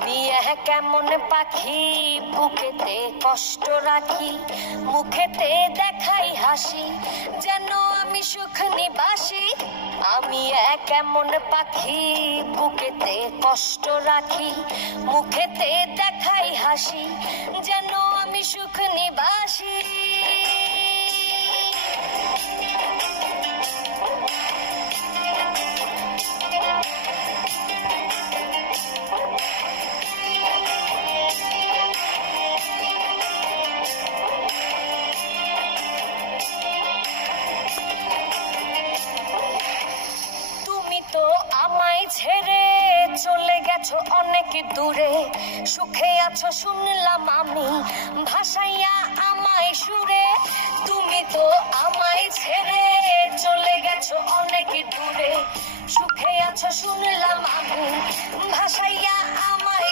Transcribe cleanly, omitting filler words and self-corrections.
নিয়ে কেমন পাখি বুকেতে কষ্ট রাখি, মুখেতে দেখাই হাসি, যেন আমি সুখ নিবাসী। আমি কেমন পাখি বুকেতে কষ্ট রাখি, মুখেতে দেখাই হাসি, যেন আমি সুখ নিবাসী। আমায় ছেড়ে চলে গেছো অনেক দূরে, সুখে আছো শুনলাম আমি ভাসাইয়া আমায় সুরে। তুমি তো আমায় ছেড়ে চলে গেছো অনেক দূরে, সুখে আছো শুনলাম আমি ভাসাইয়া